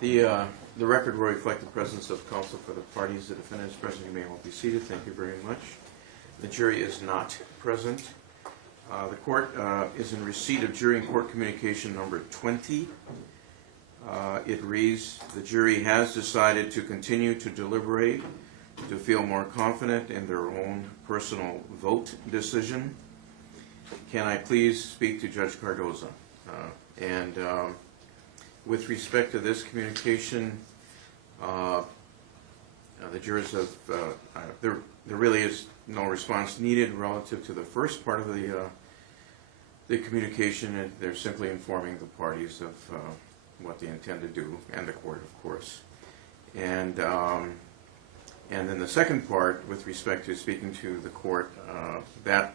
The record will reflect the presence of counsel for the parties. The defendant is present. You may all be seated. Thank you very much. The jury is not present. The court is in receipt of jury and court communication number 20. It reads, the jury has decided to continue to deliberate to feel more confident in their own personal vote decision. Can I please speak to Judge Cardoza? With respect to this communication, the jurors have, there really is no response needed relative to the first part of the communication. They're simply informing the parties of what they intend to do, and the court, of course. And then the second part, with respect to speaking to the court, that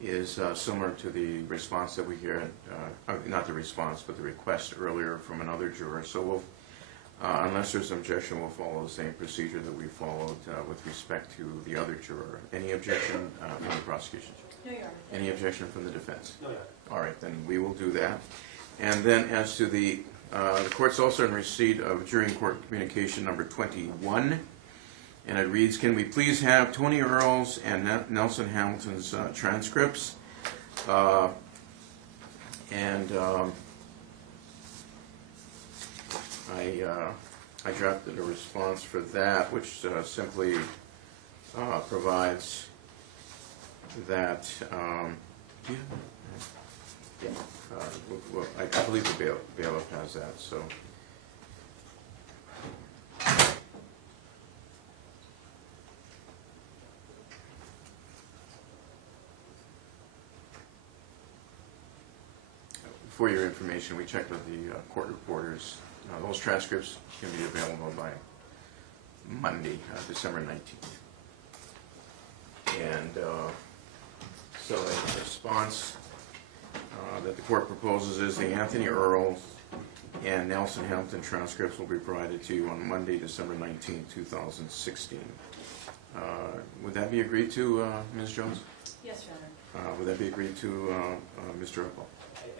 is similar to the response that we hear, not the response, but the request earlier from another juror. So we'll, unless there's an objection, we'll follow the same procedure that we followed with respect to the other juror. Any objection from the prosecution? No, Your Honor. Any objection from the defense? No, Your Honor. All right, then we will do that. And then as to the court's also in receipt of jury and court communication number 21. And it reads, can we please have Tony Earls and Nelson Hamilton's transcripts? I drafted a response for that, which simply provides that, I believe the bailiff has that, so. For your information, we checked with the court reporters. Those transcripts can be available by Monday, December 19th. And so a response that the court proposes is the Anthony Earls and Nelson Hamilton transcripts will be provided to you on Monday, December 19th, 2016. Would that be agreed to, Ms. Jones? Yes, Your Honor. Would that be agreed to, Mr. Epple?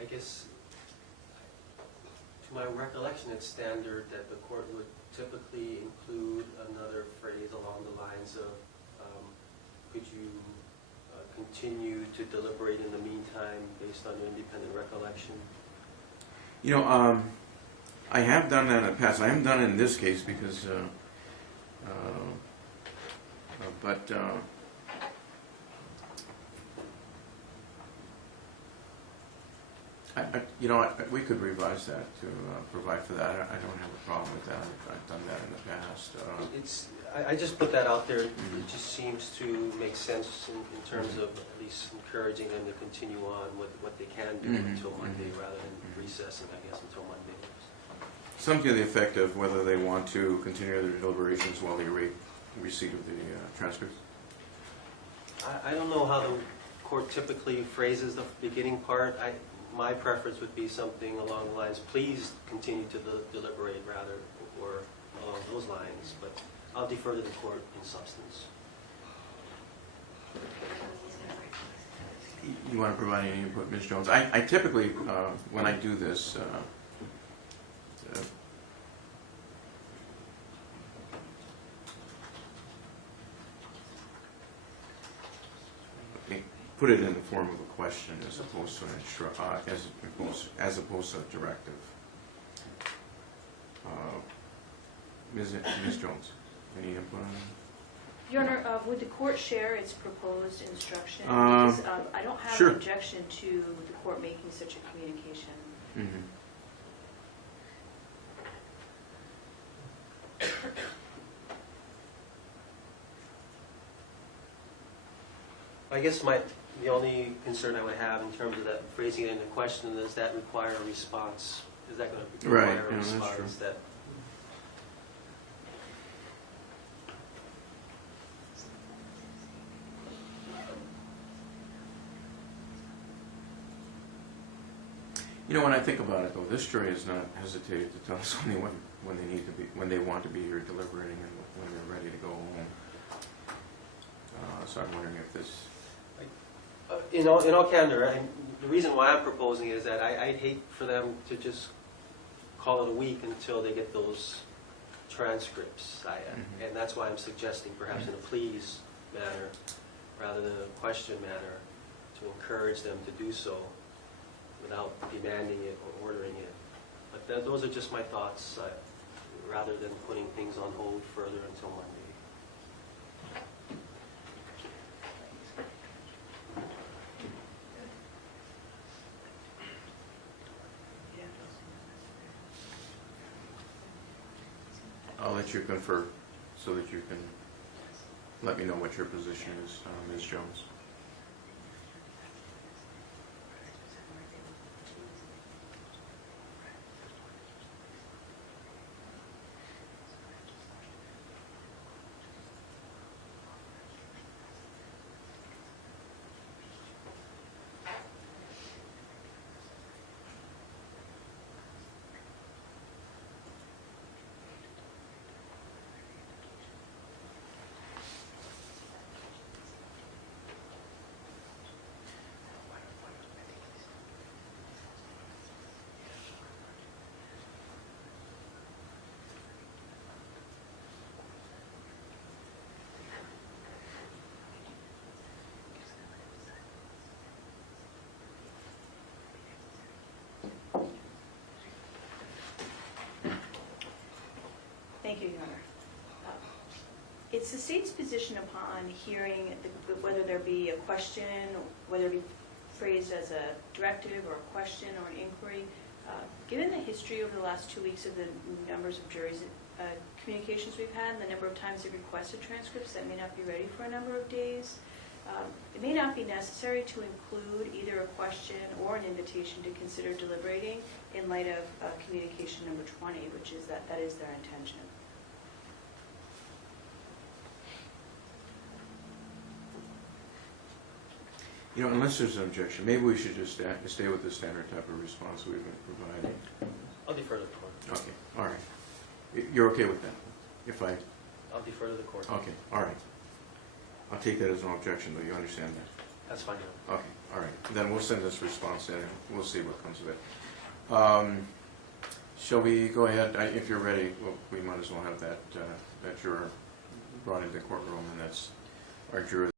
I guess, to my recollection, it's standard that the court would typically include another phrase along the lines of, could you continue to deliberate in the meantime based on your independent recollection? You know, I have done that in the past. I haven't done it in this case because, you know, we could revise that to provide for that. I don't have a problem with that. I've done that in the past. I just put that out there. It just seems to make sense in terms of at least encouraging them to continue on with what they can do until Monday rather than recessing, I guess, until Monday. Something to the effect of whether they want to continue their deliberations while they await receipt of the transcripts. I don't know how the court typically phrases the beginning part. My preference would be something along the lines, please continue to deliberate rather, or along those lines, but I'll defer to the court in substance. You want to provide any input, Ms. Jones? I typically, when I do this, put it in the form of a question as opposed to an as opposed to a directive. Ms. Jones, any input on that? Your Honor, would the court share its proposed instruction? Because I don't have sure. an objection to the court making such a communication. I guess the only concern I would have in terms of that phrasing it in the question is that require a response. Is that going to require a response that? You know, when I think about it, though, this jury has not hesitated to tell us when they need to be, when they want to be here deliberating, and when they're ready to go home. So I'm wondering if this. In all candor, the reason why I'm proposing is that I'd hate for them to just call it a week until they get those transcripts. Mhm. And that's why I'm suggesting perhaps in a please manner rather than a question manner, to encourage them to do so without demanding it or ordering it. But those are just my thoughts, rather than putting things on hold further until Monday. I'll let you confer so that you can let me know what your position is, Ms. Jones. Thank you, Your Honor. It's the state's position upon hearing whether there be a question, whether it be phrased as a directive or a question or an inquiry. Given the history over the last 2 weeks of the numbers of juries communications we've had and the number of times they've requested transcripts that may not be ready for a number of days, it may not be necessary to include either a question or an invitation to consider deliberating in light of communication number 20, which is that is their intention. You know, unless there's an objection, maybe we should just stay with the standard type of response we've been providing. I'll defer to the court. Okay, all right. You're okay with that? If I... I'll defer to the court. Okay, all right. I'll take that as no objection, though. You understand that? That's fine. Okay, all right. Then we'll send this response in, and we'll see what comes of it. Shall we go ahead? If you're ready, well, we might as well have that juror brought into the courtroom, and that's our juror.